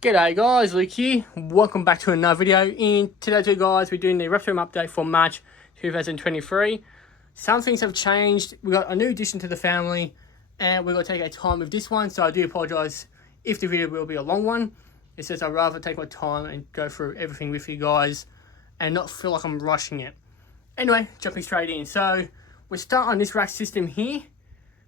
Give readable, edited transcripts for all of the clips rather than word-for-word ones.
G'day guys, Luke here. Welcome back to another video. In today's video guys, we're doing the Reptile update for March 2023. Some things have changed. We got a new addition to the family and we're going to take our time with this one. So I do apologise if the video will be a long one. It's just I'd rather take my time and go through everything with you guys and not feel like I'm rushing it. Anyway, jumping straight in. So we start on this rack system here.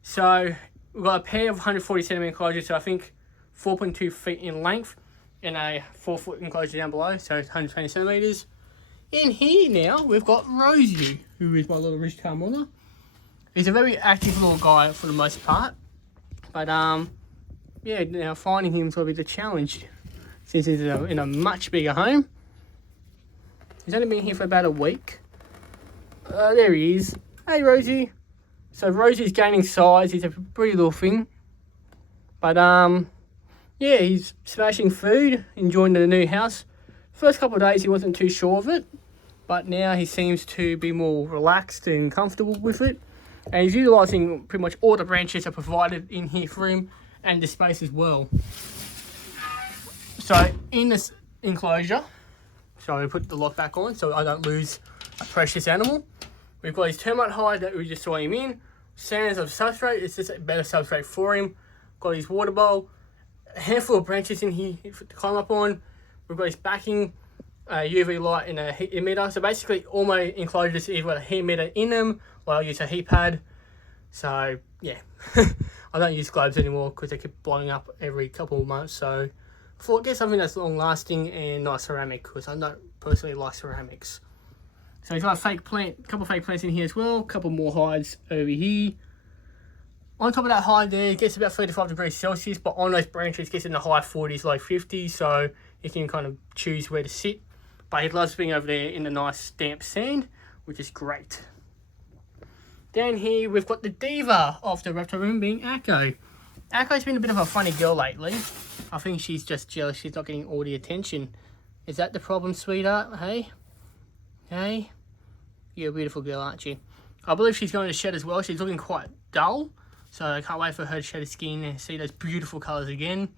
So we've got a pair of 140cm enclosures, so I think 4.2 feet in length, and a 4-foot enclosure down below, so 120 centimeters. In here now, we've got Rosie, who is my little Reptile mother. He's a very active little guy for the most part, but yeah, now finding him is going to be the challenge since he's in a much bigger home. He's only been here for about a week. There he is. Hey Rosie. So Rosie's gaining size. He's a pretty little thing, but yeah, he's smashing food, enjoying the new house. First couple of days he wasn't too sure of it, but now he seems to be more relaxed and comfortable with it. And he's utilising pretty much all the branches are provided in here for him, and the space as well. So in this enclosure, so I put the lock back on so I don't lose a precious animal. We've got his termite hide that we just saw him in. Sands of substrate, it's just a better substrate for him. Got his water bowl. A handful of branches in here to climb up on. We've got his backing, UV light and a heat emitter. So basically all my enclosures either got a heat emitter in them or I use a heat pad. So yeah, I don't use globes anymore because they keep blowing up every couple of months. So I thought get something that's long lasting and nice ceramic because I don't personally like ceramics. So he's got a fake plant, couple of fake plants in here as well, a couple more hides over here. On top of that hide there, it gets about 35 degrees Celsius, but on those branches it gets in the high 40s, low 50s, so you can kind of choose where to sit. But he loves being over there in the nice damp sand, which is great. Down here, we've got the diva of the reptile room being Akko. Akko's been a bit of a funny girl lately. I think she's just jealous she's not getting all the attention. Is that the problem, sweetheart? Hey? Hey? You're a beautiful girl, aren't you? I believe she's going to shed as well. She's looking quite dull. So I can't wait for her to shed her skin and see those beautiful colours again.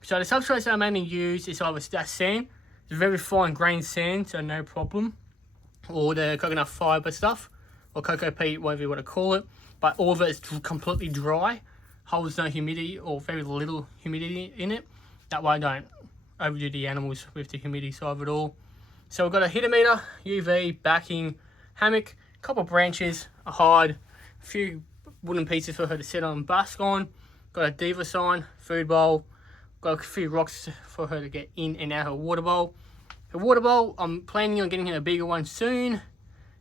So the substrates that I mainly use is either that sand. It's very fine grained sand, so no problem. Or the coconut fibre stuff. Or cocoa peat, whatever you want to call it. But all of it is completely dry. Holds no humidity or very little humidity in it. That way I don't overdo the animals with the humidity side of it all. So we've got a heat emitter, UV, backing, hammock, a couple of branches, a hide, a few wooden pieces for her to sit on and bask on. Got a diva sign, food bowl. Got a few rocks for her to get in and out of her water bowl. Her water bowl, I'm planning on getting her a bigger one soon.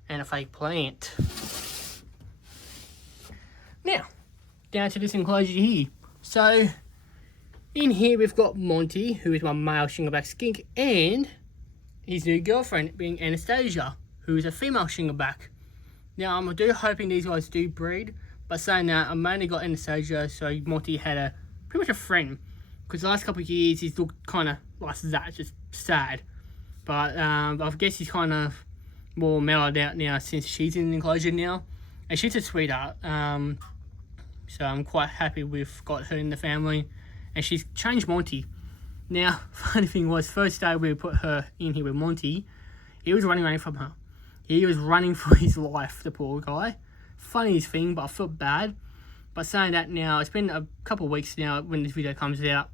And a fake plant. Now, down to this enclosure here. So, in here we've got Monty, who is my male shingleback skink, and his new girlfriend being Anastasia, who is a female shingleback. Now, I'm hoping these guys do breed. But saying that, I mainly got Anastasia, so Monty had pretty much a friend. Because the last couple of years, he's looked kind of like that, just sad. But I guess he's kind of more mellowed out now since she's in the enclosure now. And she's a sweetheart. So I'm quite happy we've got her in the family. And she's changed Monty. Now, funny thing was, first day we put her in here with Monty, he was running away from her. He was running for his life, the poor guy. Funniest thing, but I felt bad. But saying that now, it's been a couple of weeks now when this video comes out,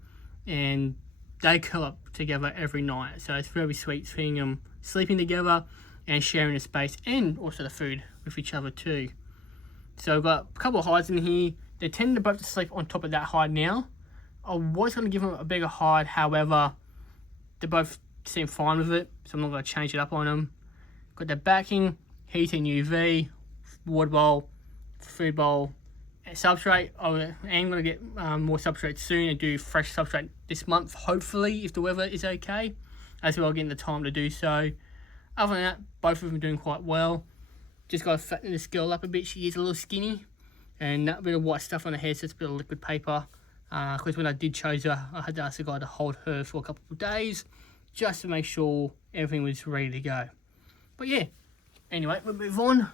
and they curl up together every night. So it's very sweet seeing them sleeping together and sharing the space and also the food with each other too. So I've got a couple of hides in here. They tend to both to sleep on top of that hide now. I was going to give them a bigger hide, however, they both seem fine with it, so I'm not going to change it up on them. Got the backing, heat and UV, water bowl, food bowl, and substrate. I am going to get more substrate soon and do fresh substrate this month, hopefully, if the weather is okay, as well getting the time to do so. Other than that, both of them are doing quite well. Just got to fatten this girl up a bit. She is a little skinny, and that bit of white stuff on her head, so it's a bit of liquid paper. Because when I did choose her, I had to ask the guy to hold her for a couple of days, just to make sure everything was ready to go. But yeah, anyway, we'll move on.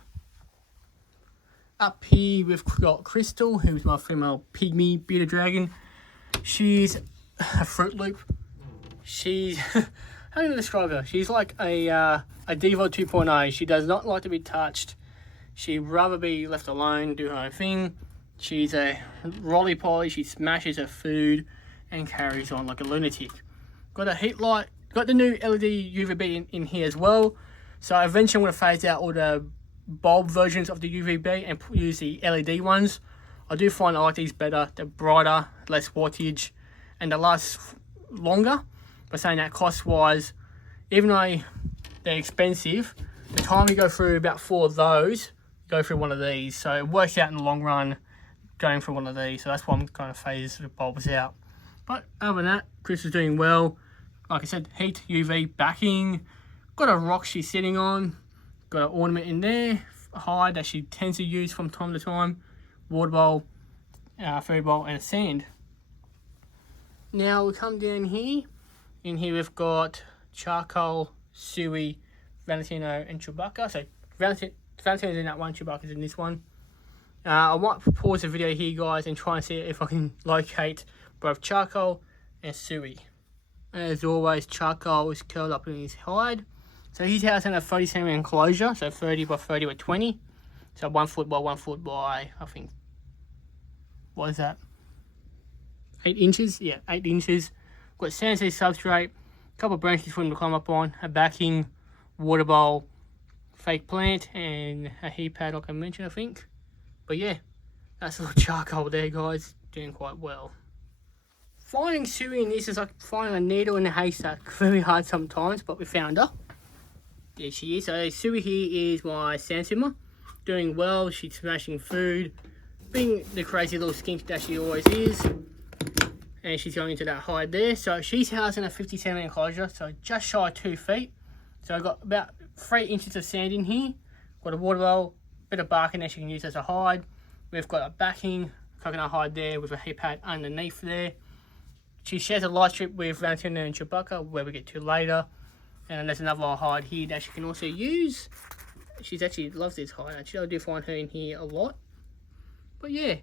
Up here we've got Crystal, who's my female pygmy bearded dragon. She's a Fruit Loop. she's how do you describe her? She's like a Devo 2.0. She does not like to be touched. She'd rather be left alone, do her own thing. She's a roly-poly. She smashes her food and carries on like a lunatic. Got a heat light. Got the new LED UVB in here as well. So eventually I'm going to phase out all the bulb versions of the UVB and use the LED ones. I do find I like these better. They're brighter, less wattage, and they last longer. But saying that, cost-wise, even though they're expensive, the time you go through about 4 of those, you go through one of these. So it works out in the long run going through one of these. So that's why I'm going to phase the bulbs out. But other than that, Chris is doing well. Like I said, heat, UV, backing. Got a rock she's sitting on. Got an ornament in there, a hide that she tends to use from time to time. Water bowl, food bowl, and sand. Now we come down here. In here we've got Charcoal, Suey, Valentino, and Chewbacca. So Valentino's in that one, Chewbacca's in this one. I might pause the video here, guys, and try and see if I can locate both Charcoal and Suey. As always, Charcoal is curled up in his hide. So his house in a 30cm enclosure, so 30 by 30 by 20. So 1 foot by 1 foot by, I think, what is that? 8 inches? Yeah, 8 inches. Got sandseed substrate, a couple of branches for him to climb up on, a backing, water bowl, fake plant, and a heat pad like I mentioned, I think. But yeah, that's a little Charcoal there, guys. Doing quite well. Finding Suey in this is like finding a needle in a haystack. Very hard sometimes, but we found her. There she is. So Suey here is my sand simmer. Doing well. She's smashing food. Being the crazy little skink that she always is. And she's going into that hide there. So she's housed in a 50cm enclosure. So just shy of 2 feet. So I've got about 3 inches of sand in here. Got a water bowl. Bit of barking that she can use as a hide. We've got a backing coconut hide there with a heat pad underneath there. She shares a light strip with Valentino and Chewbacca, where we get to later. And there's another hide here that she can also use. She's actually loves this hide. Actually, I do find her in here a lot. But yeah,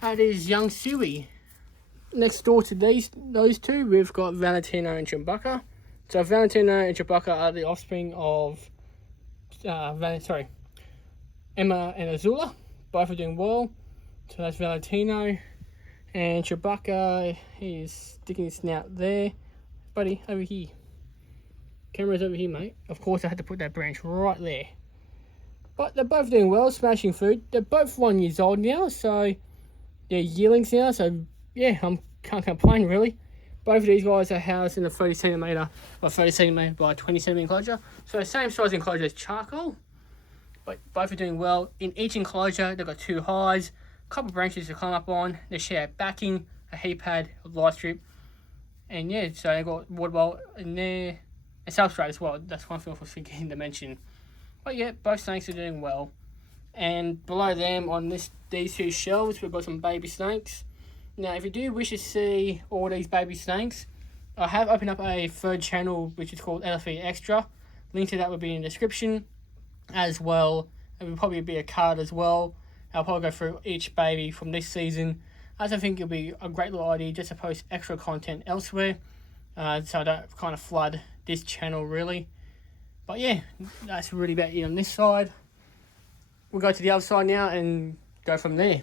that is young Suey. Next door to those two, we've got Valentino and Chewbacca. So Valentino and Chewbacca are the offspring of Emma and Azula. Both are doing well. So that's Valentino. And Chewbacca, he's sticking his snout there. Buddy, over here. Camera's over here, mate. Of course, I had to put that branch right there. But they're both doing well, smashing food. They're both 1 year old now, so they're yearlings now. So yeah, I can't complain really. Both of these guys are housed in a 30cm by 30cm by 20cm enclosure. So same size enclosure as Charcoal. But both are doing well. In each enclosure, they've got 2 hides, a couple of branches to climb up on. They share backing, a heat pad, a light strip. And yeah, so they've got water bowl in there. And substrate as well. That's one thing I was forgetting to mention. But yeah, both snakes are doing well. And below them on these 2 shelves, we've got some baby snakes. Now, if you do wish to see all these baby snakes, I have opened up a 3rd channel which is called LFE Extra. Link to that will be in the description as well. It will probably be a card as well. I'll probably go through each baby from this season, as I think it'll be a great little idea just to post extra content elsewhere. So I don't kind of flood this channel really. But yeah, that's really about it on this side. We'll go to the other side now and go from there.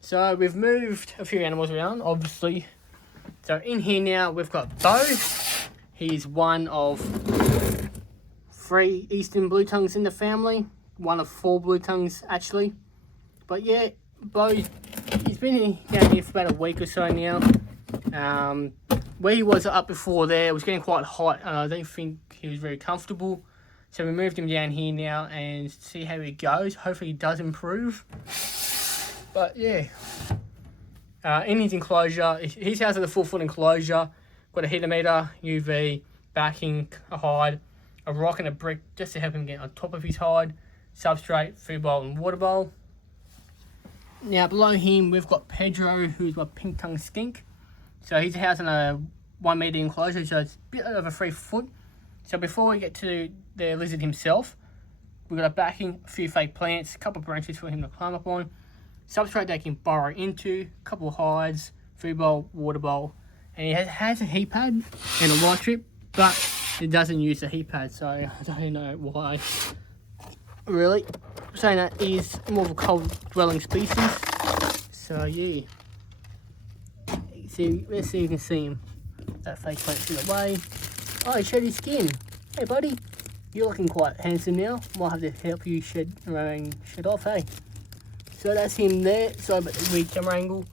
So we've moved a few animals around, obviously. So in here now we've got Bo. He's one of 3 eastern blue tongues in the family. One of 4 blue tongues actually. But yeah, Bo, he's been down here for about a week or so now. Where he was up before there, it was getting quite hot, and I don't think he was very comfortable. So we moved him down here now and see how he goes. Hopefully he does improve. But yeah, in his enclosure, his house is a 4 foot enclosure. Got a heater meter, UV, backing, a hide, a rock and a brick just to help him get on top of his hide, substrate, food bowl and water bowl. Now below him we've got Pedro, who's my pink tongue skink. So he's housed in a 1 meter enclosure, so it's a bit over 3 foot. So before we get to the lizard himself, we've got a backing, a few fake plants, a couple of branches for him to climb up on, substrate they can burrow into, a couple of hides, food bowl, water bowl, And it has a heat pad and a light strip, but it doesn't use the heat pad, so I don't know why. Really, saying that is more of a cold dwelling species. So yeah. See, let's see if you can see him. That fake plant's in the way. Oh, he shed his skin. Hey buddy, you're looking quite handsome now. Might have to help you shed off, hey. So that's him there. Sorry about the weird camera angle.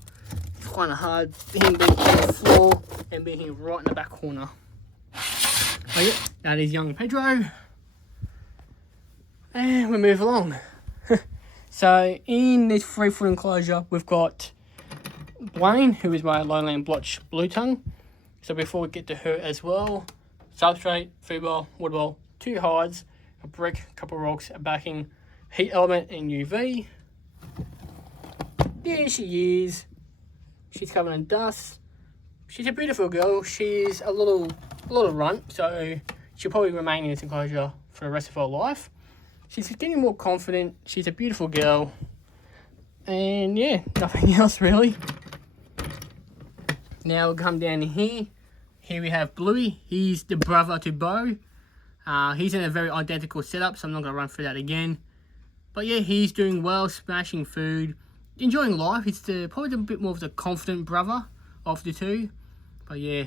It's kind of hard, him being on the floor and being here right in the back corner. Oh yeah, that is young Pedro. And we move along. So in this 3-foot enclosure, we've got Blaine, who is my lowland blotch blue tongue. So before we get to her as well, substrate, food bowl, wood bowl, 2 hides, a brick, a couple of rocks, a backing, heat element, and UV. There she is. She's covered in dust. She's a beautiful girl. She's a little runt, so she'll probably remain in this enclosure for the rest of her life. She's getting more confident. She's a beautiful girl. And yeah, nothing else really. Now we'll come down here. Here we have Bluey. He's the brother to Bo. He's in a very identical setup, so I'm not going to run through that again. But yeah, he's doing well, smashing food, enjoying life. He's probably a bit more of the confident brother of the two. But yeah,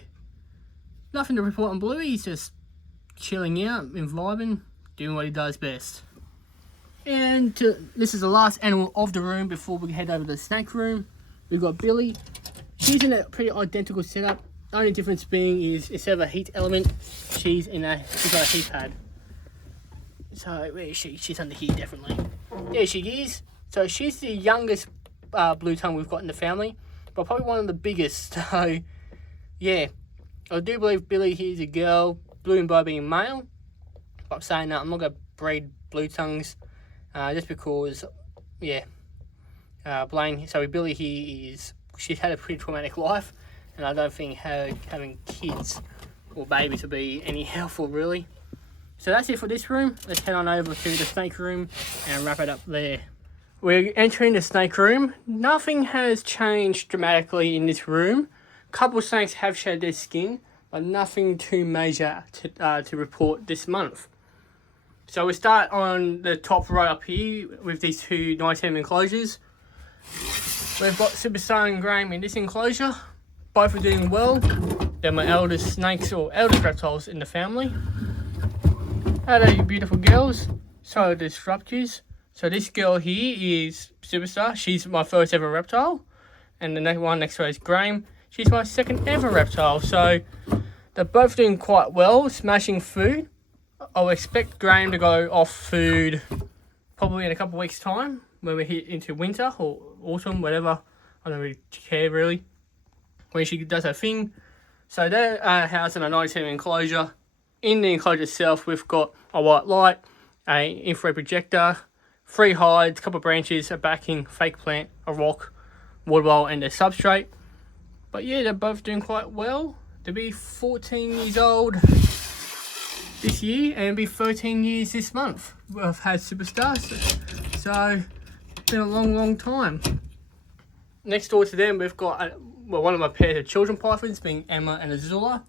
nothing to report on Bluey. He's just chilling out and vibing, doing what he does best. And this is the last animal of the room before we head over to the snake room. We've got Billy. She's in a pretty identical setup. The only difference being is instead of a heat element, she's got a heat pad. So where is she? She's under here definitely. There she is. So she's the youngest blue tongue we've got in the family, but probably one of the biggest. So yeah, I do believe Billy here is a girl, Blue and Bo being male. But I'm saying that I'm not going to breed blue tongues just because, yeah, Blaine. So Billy here she's had a pretty traumatic life, and I don't think having kids or babies will be any helpful really. So that's it for this room. Let's head on over to the snake room and wrap it up there. We're entering the snake room. Nothing has changed dramatically in this room. A couple of snakes have shed their skin, but nothing too major to report this month. So we start on the top right up here with these 2 nighttime enclosures. We've got Superstar and Graham in this enclosure. Both are doing well. They're my eldest snakes or eldest reptiles in the family. Hello, you beautiful girls. Sorry to disrupt you. So this girl here is Superstar. She's my first ever reptile. And the next one next to her is Graham. She's my second ever reptile. So they're both doing quite well, smashing food. I'll expect Graham to go off food probably in a couple of weeks' time when we hit into winter or autumn, whatever. I don't really care really when she does her thing. So they're housed in a 19 enclosure. In the enclosure itself, we've got a white light, a infrared projector, 3 hides, a couple of branches, a backing, fake plant, a rock, water bowl, and a substrate. But yeah, they're both doing quite well. To be 14 years old this year and be 13 years this month. I've had Superstars, so it's been a long time. Next door to them, we've got one of my pairs of children pythons, being Emma and Azula.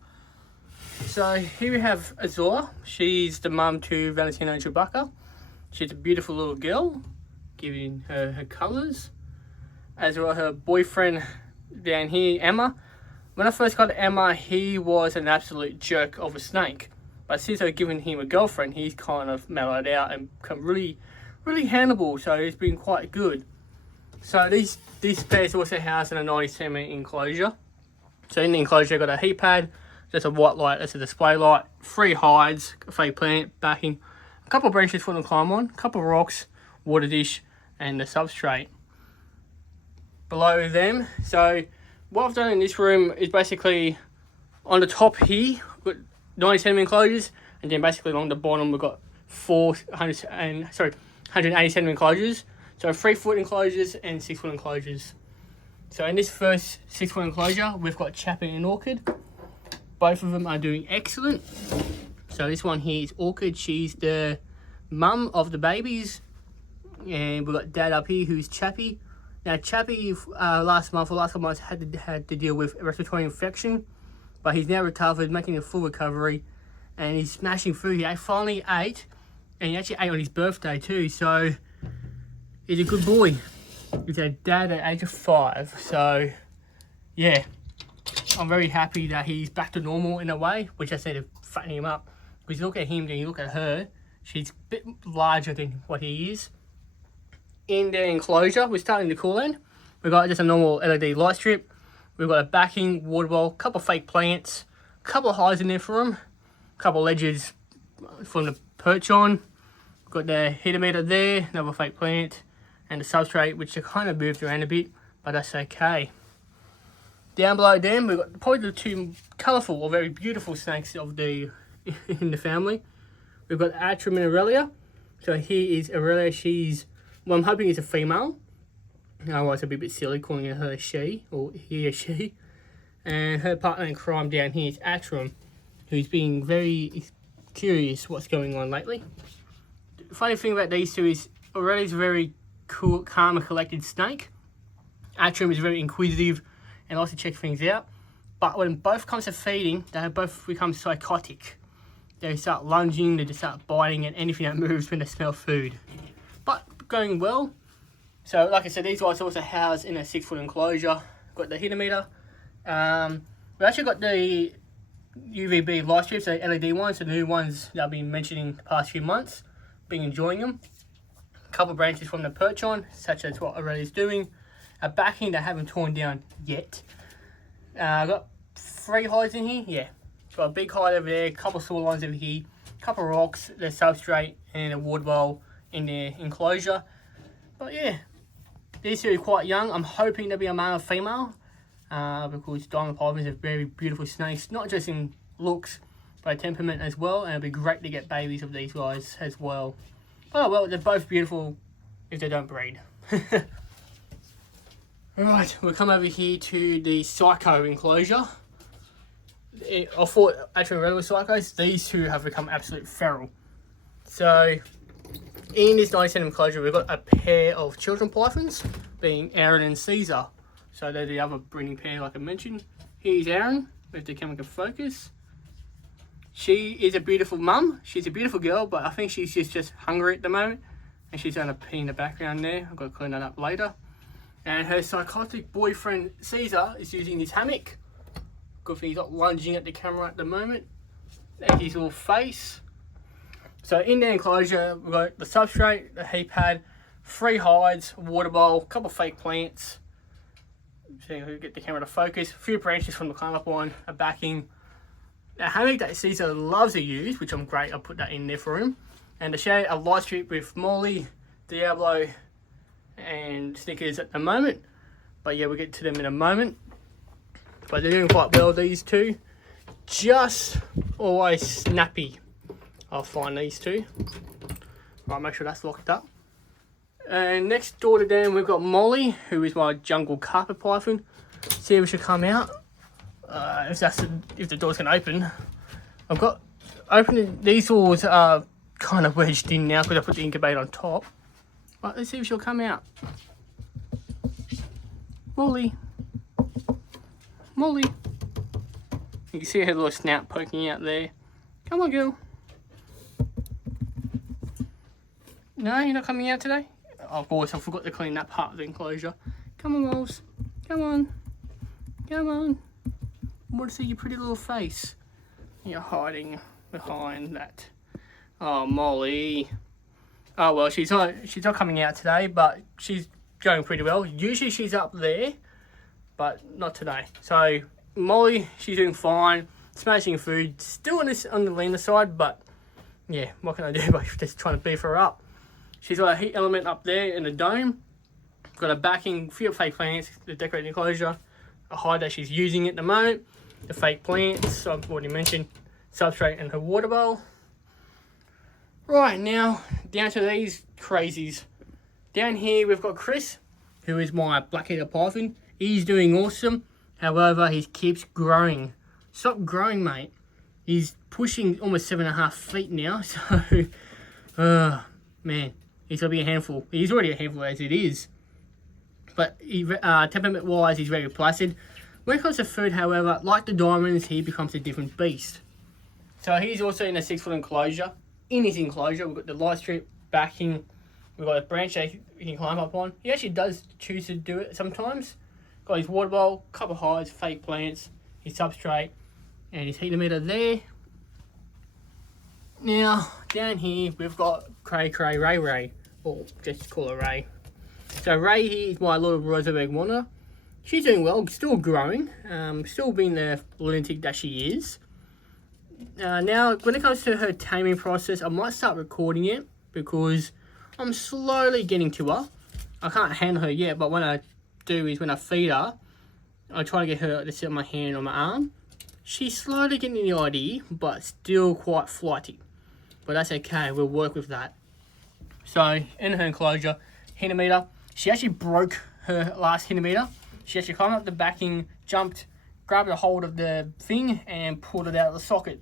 So here we have Azula. She's the mum to Valentino and Chewbacca. She's a beautiful little girl, giving her colours. As well, her boyfriend down here, Emma. When I first got Emma, he was an absolute jerk of a snake. But since I've given him a girlfriend, he's kind of mellowed out and become really handleable. So he's been quite good. So these pairs also housed in a 90cm enclosure. So in the enclosure, I've got a heat pad, just a white light, that's a display light, 3 hides, a fake plant, backing, a couple of branches for them to climb on, a couple of rocks, water dish, and the substrate. Below them, so what I've done in this room is basically on the top here, we've got 90cm enclosures, and then basically along the bottom we've got 180cm enclosures. So 3-foot enclosures and 6-foot enclosures. So in this first 6-foot enclosure, we've got Chappie and Orchid. Both of them are doing excellent. So this one here is Orchid. She's the mum of the babies. And we've got Dad up here, who's Chappie. Now, Chappie last couple of months had to deal with respiratory infection, but he's now recovered, making a full recovery, and he's smashing food. He finally ate, and he actually ate on his birthday too. So he's a good boy. He's a dad at age of 5. So yeah, I'm very happy that he's back to normal in a way, which I said to fatten him up. Because you look at him and you look at her, she's a bit larger than what he is. In the enclosure, we're starting to cool in. We've got just a normal LED light strip. We've got a backing, water bowl, a couple of fake plants, a couple of hides in there for him, a couple of ledges for him to perch on. We've got the heater meter there, another fake plant, and the substrate, which are kind of moved around a bit, but that's okay. Down below them, we've got probably the 2 colourful or very beautiful snakes of the in the family. We've got Atrum and Aurelia. So here is Aurelia. She's, well, I'm hoping it's a female. Otherwise it'd be a bit silly calling her she, or he or she. And her partner in crime down here is Atrum, who's being very curious what's going on lately. The funny thing about these two is Aurelia's a very cool, calm and collected snake. Atrum is very inquisitive and likes to check things out. But when both comes to feeding, they both become psychotic. They start lunging, they just start biting at anything that moves when they smell food. But going well. So like I said, these guys also housed in a 6-foot enclosure. Got the heater meter. We actually got the UVB light strips, the LED ones, the new ones that I've been mentioning the past few months. Been enjoying them. A couple of branches from the perch on, such as what Aurelia's doing. A backing they haven't torn down yet. I've got 3 hides in here, yeah. Got a big hide over there, a couple of saw lines over here, a couple of rocks, the substrate, and a water bowl in the enclosure. But yeah, these two are quite young. I'm hoping they'll be a male or female, because diamond pythons are very beautiful snakes, not just in looks, but temperament as well. And it'll be great to get babies of these guys as well. Oh well, they're both beautiful if they don't breed. Alright, we'll come over here to the Psycho enclosure. I thought actually regular psychos, these two have become absolute feral. So in this 90cm enclosure, we've got a pair of children pythons, being Aaron and Caesar. So they're the other breeding pair, like I mentioned. Here's Aaron with the chemical focus. She is a beautiful mum. She's a beautiful girl, but I think she's just hungry at the moment, and she's going to pee in the background there. I've got to clean that up later. And her psychotic boyfriend Caesar is using his hammock. Good thing he's not lunging at the camera at the moment. There's his little face. So in the enclosure, we've got the substrate, the heat pad, 3 hides, a water bowl, a couple of fake plants. So we get the camera to focus. A few branches from the climb up one, a backing. A hammock that Caesar loves to use, which I'm great. I'll put that in there for him. And to share a light strip with Molly, Diablo, and Snickers at the moment. But yeah, we'll get to them in a moment. But they're doing quite well, these two. Just always snappy. I'll find these two. Right, make sure that's locked up. And next door to them, we've got Molly, who is my jungle carpet python. See if she'll come out. If the doors can open. I've got opening these doors are kind of wedged in now because I put the incubator on top. But let's see if she'll come out. Molly. Molly. You can see her little snout poking out there. Come on, girl. No, you're not coming out today? Oh, of course, I forgot to clean that part of the enclosure. Come on, Moles. Come on. Come on. I want to see your pretty little face. You're hiding behind that. Oh, Molly. Oh, well, she's not coming out today, but she's going pretty well. Usually she's up there, but not today. So Molly, she's doing fine, smashing food, still on the leaner side, but yeah, what can I do by just trying to beef her up? She's got a heat element up there in the dome, got a backing, few fake plants, the decorated enclosure, a hide that she's using at the moment, the fake plants, I've already mentioned, substrate and her water bowl. Right, now down to these crazies. Down here we've got Chris, who is my black-headed python. He's doing awesome. However, he keeps growing. Stop growing, mate. He's pushing almost 7.5 feet now. So, man, he's gonna be a handful. He's already a handful as it is. but temperament wise he's very placid. When it comes to food, however, like the diamonds, he becomes a different beast. So he's also in a 6 foot enclosure. In his enclosure, we've got the light strip backing. We've got a branch that he can climb up on. He actually does choose to do it sometimes. Got his water bowl, couple of hides, fake plants, his substrate, and his heater meter there. Now, down here, we've got Cray Ray, or just call her Ray. So Ray here is my little Rosenberg monitor. She's doing well, still growing, still being the lunatic that she is. Now, when it comes to her taming process, I might start recording it because I'm slowly getting to her. I can't handle her yet, but when I do is when I feed her, I try to get her to sit on my hand or my arm. She's slowly getting the idea, but still quite flighty. But that's okay, we'll work with that. So, in her enclosure, heater meter, she actually broke her last heater meter. She actually climbed up the backing, jumped, grabbed a hold of the thing, and pulled it out of the socket.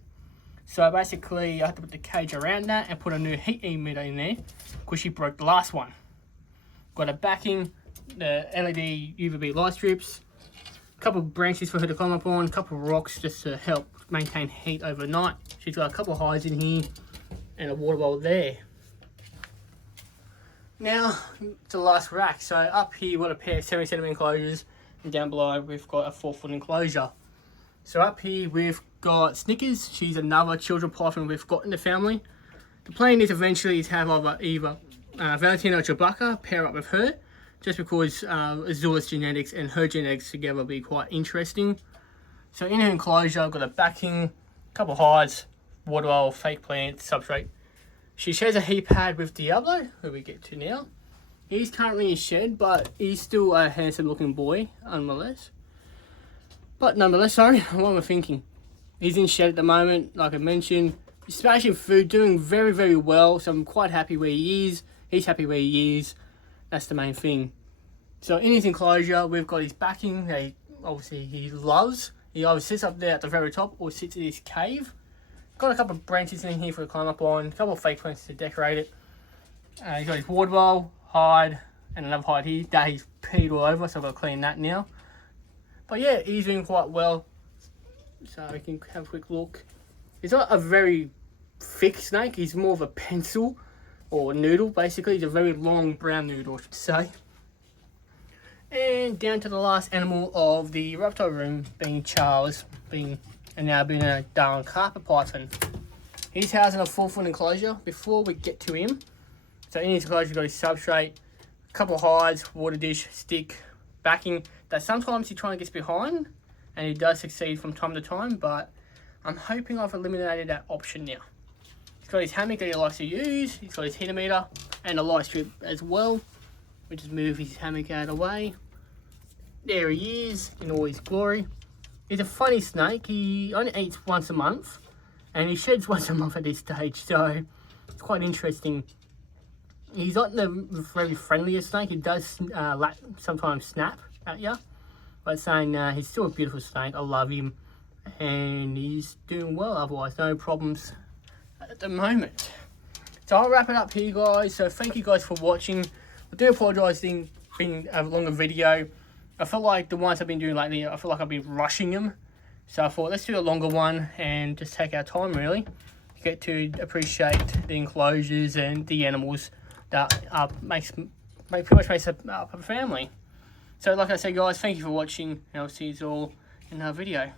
So basically, I had to put the cage around that and put a new heat emitter in there, because she broke the last one. Got a backing, the LED UVB light strips, a couple of branches for her to climb up on, a couple of rocks just to help maintain heat overnight. She's got a couple of hides in here, and a water bowl there. Now, to the last rack. So up here, we've got a pair of 70 centimeter enclosures, and down below, we've got a 4 foot enclosure. So up here, we've got Snickers. She's another children python we've got in the family. The plan is eventually to have either Valentina or Chewbacca pair up with her, just because Azula's genetics and her genetics together will be quite interesting. So in her enclosure, I've got a backing, a couple of hides, water bowl, fake plants, substrate. She shares a heat pad with Diablo, who we get to now. He's currently in shed, but he's still a handsome looking boy, nonetheless. What am I thinking? He's in shed at the moment, like I mentioned. He's smashing food, doing very, very well, so I'm quite happy where he is. He's happy where he is. That's the main thing. So in his enclosure, we've got his backing that he loves. He either sits up there at the very top or sits in his cave. Got a couple of branches in here for to climb up on, a couple of fake plants to decorate it. He's got his water bowl, hide, and another hide here that he's peed all over, so I've got to clean that now. But yeah, he's doing quite well. So we can have a quick look. He's not a very thick snake, he's more of a pencil or noodle basically. He's a very long brown noodle, I should say. And down to the last animal of the reptile room, being Charles, and now being a darn carpet python. He's housed in a 4 foot enclosure. Before we get to him, so in his enclosure we've got his substrate, a couple of hides, water dish, stick, backing that sometimes he tries to get behind, and he does succeed from time to time, but I'm hoping I've eliminated that option now. He's got his hammock that he likes to use, he's got his heater meter, and a light strip as well. We just move his hammock out of the way. There he is, in all his glory. He's a funny snake. He only eats once a month, and he sheds once a month at this stage, so it's quite interesting. He's not the very friendliest snake. He does sometimes snap at you, but saying he's still a beautiful snake. I love him, and he's doing well otherwise. No problems at the moment. So I'll wrap it up here, guys. So thank you guys for watching. I do apologise for being a longer video. I felt like the ones I've been doing lately, I feel like I've been rushing them. So I thought, let's do a longer one and just take our time, really. Get to appreciate the enclosures and the animals that pretty much makes up a family. So like I said, guys, thank you for watching, and I'll see you all in another video.